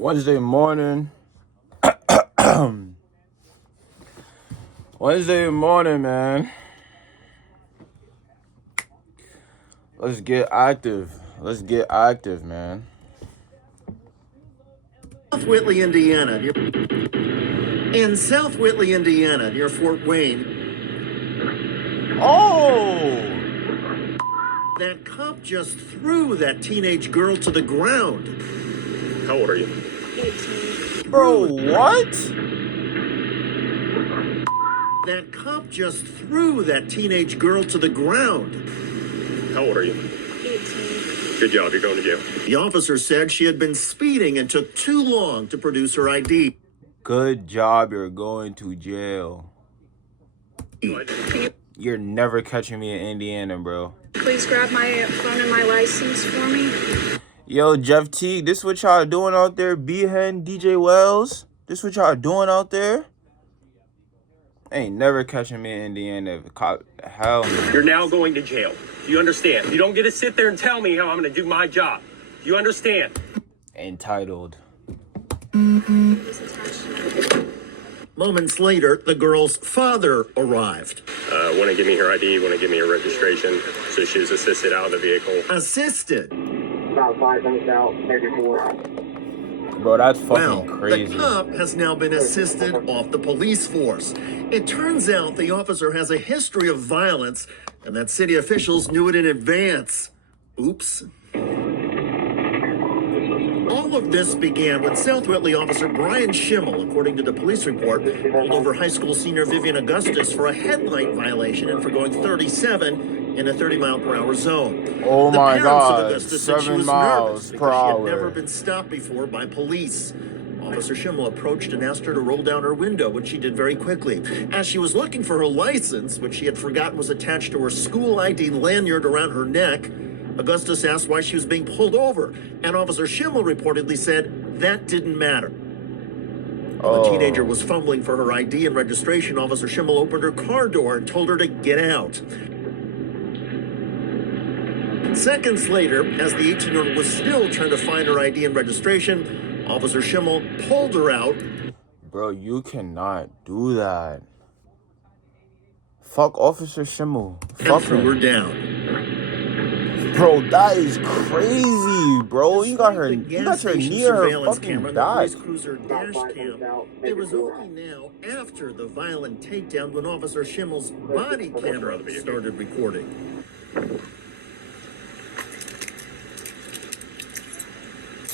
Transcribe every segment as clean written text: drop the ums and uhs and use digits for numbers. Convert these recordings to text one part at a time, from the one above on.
Wednesday morning. Wednesday morning, man. Let's get active. Let's get active, man. South Whitley, Indiana. In South Whitley, Indiana, near Fort Wayne. Oh! That cop just threw that teenage girl to the ground. How old are you? 18. Bro, what? That cop just threw that teenage girl to the ground. How old are you? 18. Good job, you're going to jail. The officer said she had been speeding and took too long to produce her ID. Good job, you're going to jail. You're never catching me in Indiana, bro. Please grab my phone and my license for me. Yo, Jeff T, this what y'all doing out there? B-Hen, DJ Wells? This what y'all doing out there? Ain't never catching me in Indiana. Hell no. You're now going to jail. Do you understand? You don't get to sit there and tell me how I'm going to do my job. Do you understand? Entitled. Moments later, the girl's father arrived. Want to give me her ID, want to give me her registration. So she was assisted out of the vehicle. Assisted. About 5 minutes out, maybe 4. Bro, that's fucking Well, crazy. the cop has now been assisted off the police force. It turns out the officer has a history of violence and that city officials knew it in advance. Oops. All of this began when South Whitley officer Brian Schimmel, according to the police report, pulled over high school senior Vivian Augustus for a headlight violation and for going 37 in a 30-mile-per-hour zone. Oh my God, Augustus said she 7 was miles nervous per because she had never hour. been stopped before by police. Officer Schimmel approached and asked her to roll down her window, which she did very quickly. As she was looking for her license, which she had forgotten was attached to her school ID lanyard around her neck, Augustus asked why she was being pulled over, and Officer Schimmel reportedly said that didn't matter. While the teenager was fumbling for her ID and registration, Officer Schimmel opened her car door and told her to get out. Seconds later, as the 18-year-old was still trying to find her ID and registration, Officer Schimmel pulled her out. Bro, you cannot do that. Fuck Officer Schimmel. Fuck And threw her him. down. Bro, that is crazy, bro. You got her Despite the near gas her station surveillance fucking camera and the back. police cruiser dash cam. It was only now, after the violent takedown, when Officer Schimmel's body camera started recording.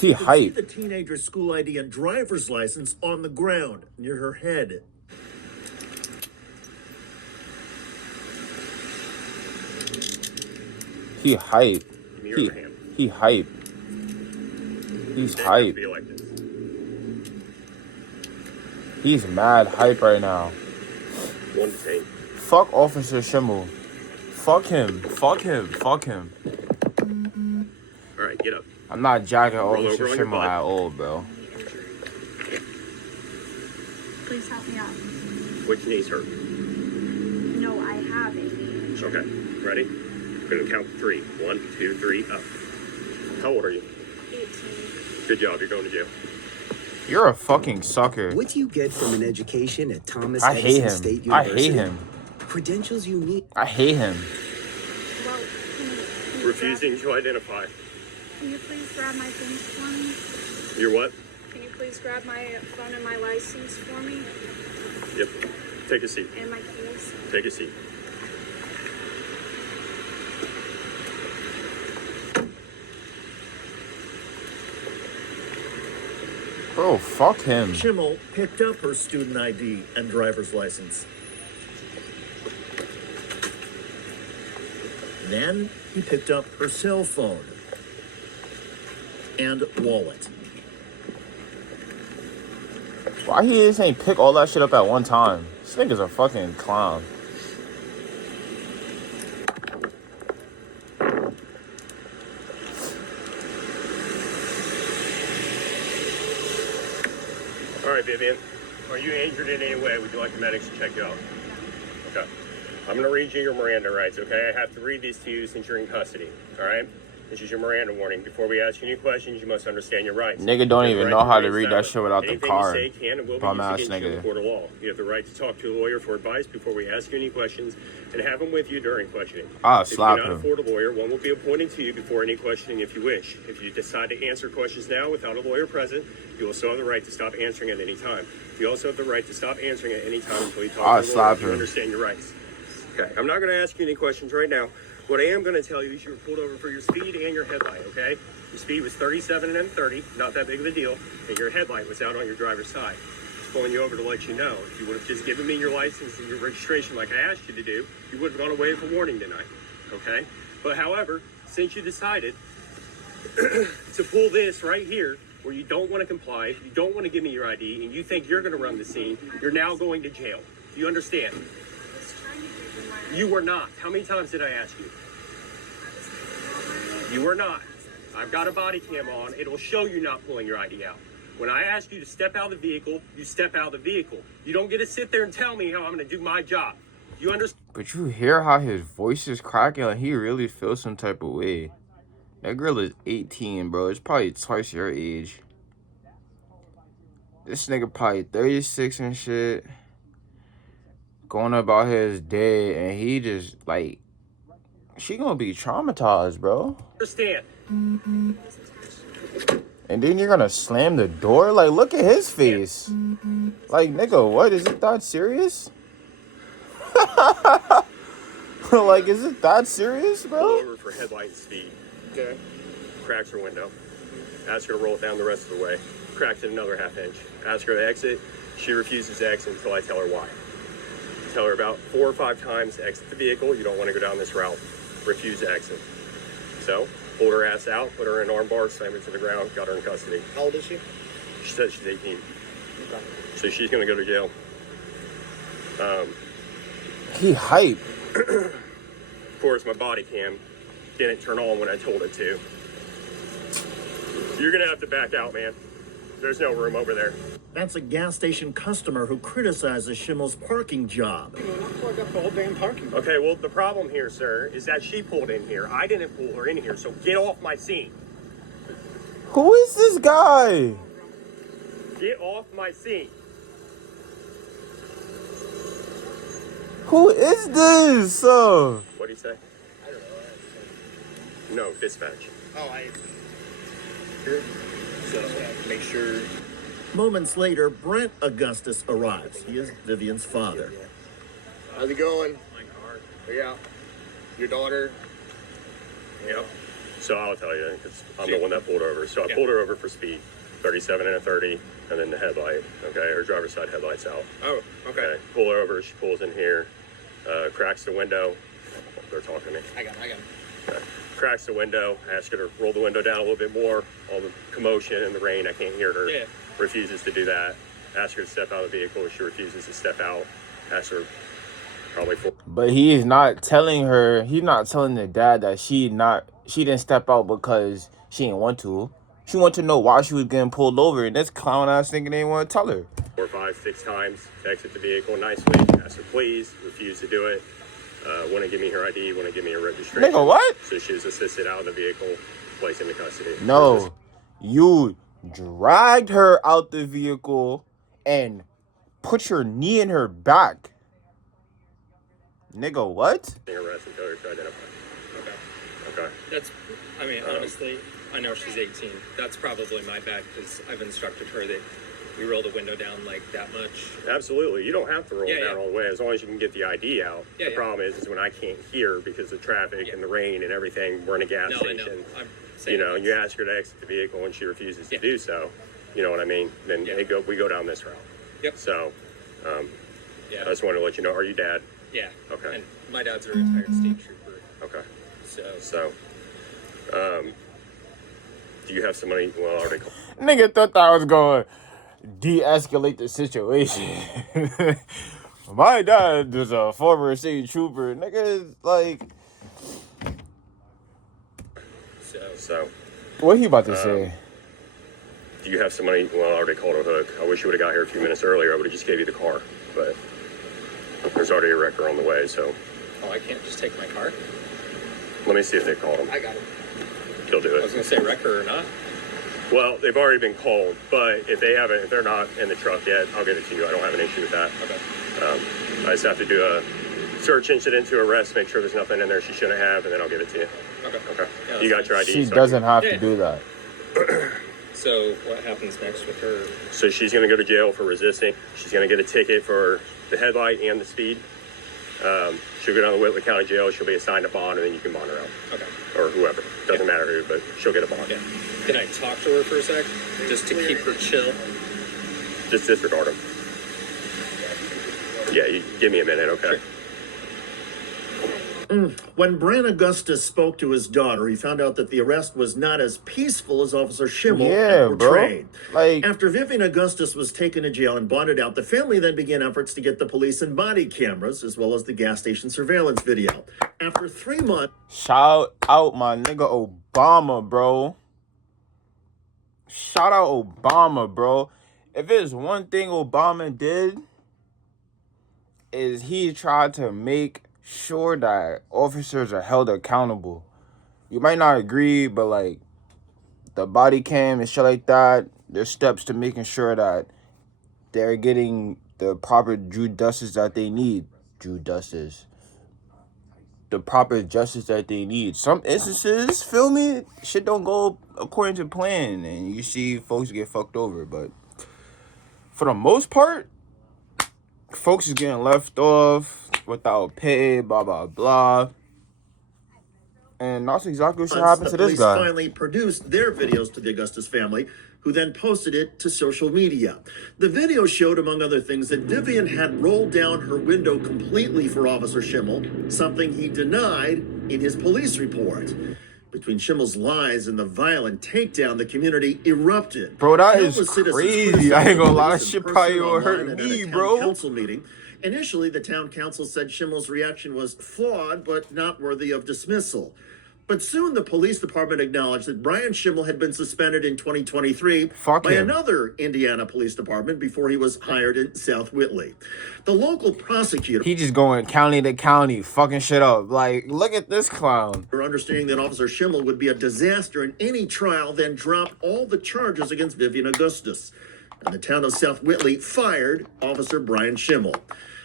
He You could see hype. the teenager's school ID and driver's license on the ground near her head. He hype. Give me your hand. He hype. He's It has to hype. be like this. He's mad hype right now. One detained. Fuck Officer Schimmel. Fuck him. Fuck him. Fuck him. All right, get up. I'm not jacking Roll Officer over on your Schimmel butt. at all, bro. Please help me out. Which knee's hurt? No, I have it. Okay, ready? I'm going to count to 3. 1, 2, 3, up. How old are you? 18. Good job, you're going to jail. You're a fucking sucker. What do you get from an education at Thomas I hate Edison him. State I University? hate him. Credentials you need. I hate him. Well, can you Refusing to identify. Can you please grab my things for me? You're what? Can you please grab my phone and my license for me? Yep. Take a seat. And my keys? Take a seat. Bro, fuck him. Schimmel picked up her student ID and driver's license. Then he picked up her cell phone and wallet. Why he just ain't pick all that shit up at one time? This nigga's a fucking clown. All right, Vivian. Are you injured in any way? Would you like the medics to check you out? Okay. I'm going to read you your Miranda rights, okay? I have to read these to you since you're in custody, all right? This is your Miranda warning. Before we ask you any questions, you must understand your rights. Nigga don't You have even the know right how to remain read that silent. shit without the Anything card. you say can and will be Bum used ass against you in nigga. the court of law. You have the right to talk to a lawyer for advice before we ask you any questions and have them with you during questioning. I'll If you slap cannot him. afford a lawyer, one will be appointed to you before any questioning if you wish. If you decide to answer questions now without a lawyer present, you also have the right to stop answering at any time. You also have the right to stop answering at any time until you talk I'll to a lawyer slap if you him. understand your rights. Okay, I'm not going to ask you any questions right now. What I am going to tell you is you were pulled over for your speed and your headlight, okay? Your speed was 37 and 30, not that big of a deal, and your headlight was out on your driver's side. Just pulling you over to let you know. If you would have just given me your license and your registration like I asked you to do, you would have gone away with a warning tonight, okay? But however, since you decided to pull this right here, where you don't want to comply, you don't want to give me your ID, and you think you're going to run the scene, you're now going to jail. Do you understand? You were not. How many times did I ask you? You were not. I've got a body cam on. It'll show you not pulling your ID out. When I ask you to step out of the vehicle, you step out of the vehicle. You don't get to sit there and tell me how I'm going to do my job. You understand? But you hear how his voice is cracking, like he really feels some type of way. That girl is 18, bro. It's probably twice your age. This nigga probably 36 and shit. Going about his day, and he just, like, she gonna be traumatized, bro. Understand? And then you're gonna slam the door? Like, look at his face. Like, nigga, what? Is it that serious? Like, is it that serious, Pull bro? over for headlight and speed. Okay. Cracks her window. Ask her to roll it down the rest of the way. Cracks it another half inch. Ask her to exit. She refuses to exit until I tell her why. Tell her about 4 or 5 times to exit the vehicle. You don't want to go down this route. Refuse to exit. So, pulled her ass out, put her in an arm bar, slammed her to the ground, got her in custody. How old is she? She said she's 18. So she's going to go to jail. He hype. Of course, my body cam didn't turn on when I told it to. You're going to have to back out, man. There's no room over there. That's a gas station customer who criticizes Schimmel's parking job. Plug up the whole damn parking lot. Okay, well, the problem here, sir, is that she pulled in here. I didn't pull her in here, so get off my scene. Who is this guy? Get off my scene. Who is this? What do you say? I don't know. No, dispatch. Oh, here. So, make sure. Moments later, Brent Augustus arrives. He is Vivian's father. How's it going? Yeah. Your daughter? Yep. So I'll tell you, because I'm the one that pulled her over. So I pulled her over for speed, 37 and a 30, and then the headlight, okay? Her driver's side headlight's out. Oh, okay. Pull her over, she pulls in here, cracks the window. They're talking to me. I got him. Okay. Cracks the window, ask her to roll the window down a little bit more. All the commotion and the rain, I can't hear her. Yeah. Refuses to do that. Ask her to step out of the vehicle, she refuses to step out. Ask her probably 4. But he is not telling her, he's not telling the dad that she didn't step out because she didn't want to. She wanted to know why she was getting pulled over, and this clown ass nigga didn't want to tell her. 4, 5, 6 times to exit the vehicle nicely. Ask her please, refuse to do it. Want to give me her ID, want to give me her registration. Nigga, what? So she was assisted out of the vehicle, placed into custody. No, you dragged her out the vehicle and put your knee in her back. Nigga, what? Arrest and failure to identify. Okay. That's, I mean, honestly, I know she's 18. That's probably my bad because I've instructed her that we roll the window down like that much. Absolutely. You don't have to roll it down yeah. all the way as long as you can get the ID out. Yeah, the problem is when I can't hear because of traffic and the rain and everything, we're in a gas station. I know. I'm saying You know, you ask her to exit the vehicle and she refuses to do so. You know what I mean? Then we go down this route. Yep. So, I Yeah. just wanted to let you know. Are you dad? Yeah. Okay. And my dad's a retired state trooper. Okay. So. Do you have somebody? Well, already. Nigga thought that I was going to de-escalate the situation. My dad was a former state trooper. Nigga, like, So. what he about to say? Do you have somebody? Well, I already called a hook. I wish you would have got here a few minutes earlier. I would have just gave you the car, but there's already a wrecker on the way. So Oh, I can't just take my car? let me see if they called him. I got it. still do I it. was gonna say wrecker or not. Well, they've already been called, but if they're not in the truck yet, I'll give it to you. I don't have an issue with that. Okay. I just have to do a search incident to arrest, make sure there's nothing in there she shouldn't have, and then I'll give it to you. Okay. Okay. Yeah, You got that's your ID. She so doesn't have Yeah. to do that. So what happens next with her? So she's going to go to jail for resisting. She's going to get a ticket for the headlight and the speed. She'll go down to Whitley County Jail. She'll be assigned a bond, and then you can bond her out. Okay. Or whoever. Doesn't matter who, but she'll get a bond. Yeah. Can I talk to her for a sec, just to keep her chill? Just disregard them. Yeah, you give me a minute, okay? Sure. When Brian Augustus spoke to his daughter, he found out that the arrest was not as peaceful as Officer Schimmel Yeah, had bro. portrayed. Like, After Vivian Augustus was taken to jail and bonded out, the family then began efforts to get the police and body cameras, as well as the gas station surveillance video. After 3 months, shout out my nigga Obama, bro. Shout out Obama, bro. If there's one thing Obama did, is he tried to make sure that officers are held accountable. You might not agree, but like the body cam and shit like that, there's steps to making sure that they're getting the proper due justice that they need. Due justice. The proper justice that they need. Some instances, feel me, shit don't go according to plan, and you see folks get fucked over. But for the most part, folks is getting left off without pay, blah blah blah. And that's exactly what should happen the to this police guy. finally produced their videos to the Augustus family, who then posted it to social media. The video showed, among other things, that Vivian had rolled down her window completely for Officer Schimmel, something he denied in his police report. Between Schimmel's lies and the violent takedown, the community erupted. Bro, that is Countless citizens crazy. I ain't gonna lie, criticized shit the probably person gonna hurt online and at me, a town bro. council meeting. Initially, the town council said Schimmel's reaction was flawed, but not worthy of dismissal. But soon the police department acknowledged that Brian Schimmel had been suspended in 2023 by him. another Indiana police department before he was hired in South Whitley. The local prosecutor, He just going county to county, fucking shit up. Like, look at this clown. understanding that Officer Schimmel would be a disaster in any trial, then dropped all the charges against Vivian Augustus. And the town of South Whitley fired Officer Brian Schimmel.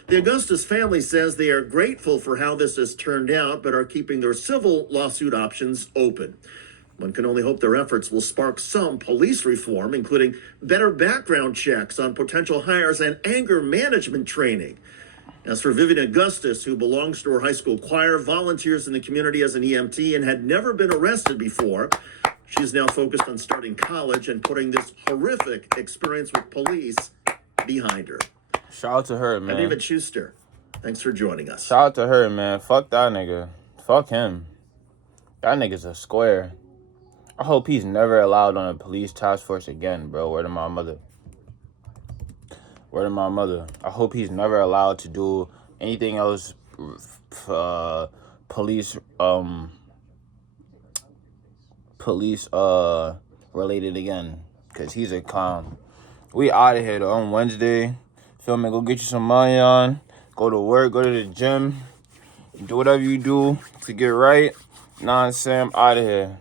The Augustus family says they are grateful for how this has turned out, but are keeping their civil lawsuit options open. One can only hope their efforts will spark some police reform, including better background checks on potential hires and anger management training. As for Vivian Augustus, who belongs to her high school choir, volunteers in the community as an EMT, and had never been arrested before, she's now focused on starting college and putting this horrific experience with police behind her. Shout out to her, I'm man. David Schuster. Thanks for joining us. Shout out to her, man. Fuck that nigga. Fuck him. That nigga's a square. I hope he's never allowed on a police task force again, bro. Word of my mother. Word of my mother. I hope he's never allowed to do anything else police related again. Cause he's a clown. We out of here though on Wednesday. Feel me? Go get you some money on. Go to work. Go to the gym. Do whatever you do to get right. Nah, Sam, out of here.